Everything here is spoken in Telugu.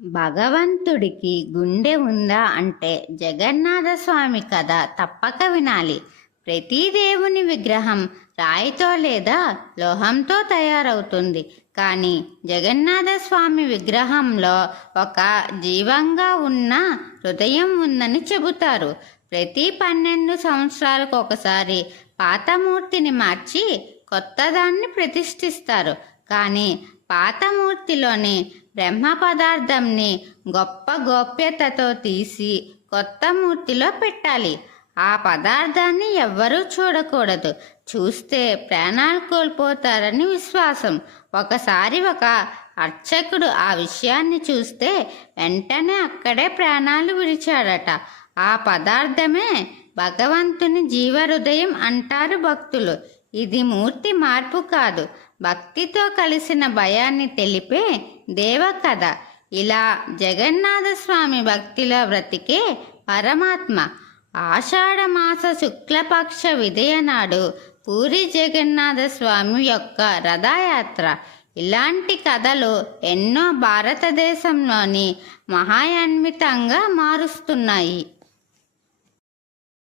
భగవంతుడికి గుండె ఉందా అంటే జగన్నాథ స్వామి కథ తప్పక వినాలి. ప్రతి దేవుని విగ్రహం రాయితో లేదా లోహంతో తయారవుతుంది. కానీ జగన్నాథ స్వామి విగ్రహంలో ఒక జీవంగా ఉన్న హృదయం ఉందని చెబుతారు. ప్రతి పన్నెండు సంవత్సరాలకు ఒకసారి పాత మూర్తిని మార్చి కొత్తదాన్ని ప్రతిష్ఠిస్తారు. కానీ పాత మూర్తిలోని బ్రహ్మ పదార్థంని గొప్ప గోప్యతతో తీసి కొత్త మూర్తిలో పెట్టాలి. ఆ పదార్థాన్ని ఎవ్వరూ చూడకూడదు. చూస్తే ప్రాణాలు కోల్పోతారని విశ్వాసం. ఒకసారి ఒక అర్చకుడు ఆ విషయాన్ని చూస్తే వెంటనే అక్కడే ప్రాణాలు విడిచాడట. ఆ పదార్థమే భగవంతుని జీవహృదయం అంటారు భక్తులు. ఇది మూర్తి మార్పు కాదు. భక్తితో కలిసిన భయాన్ని తెలిపే దేవకథ. ఇలా జగన్నాథ స్వామి భక్తిలో బ్రతికే పరమాత్మ. ఆషాఢమాస శుక్లపక్ష విదయనాడు పూరి జగన్నాథ స్వామి యొక్క రథయాత్ర. ఇలాంటి కథలు ఎన్నో భారతదేశంలోని మహాయాన్వితంగా మారుస్తున్నాయి.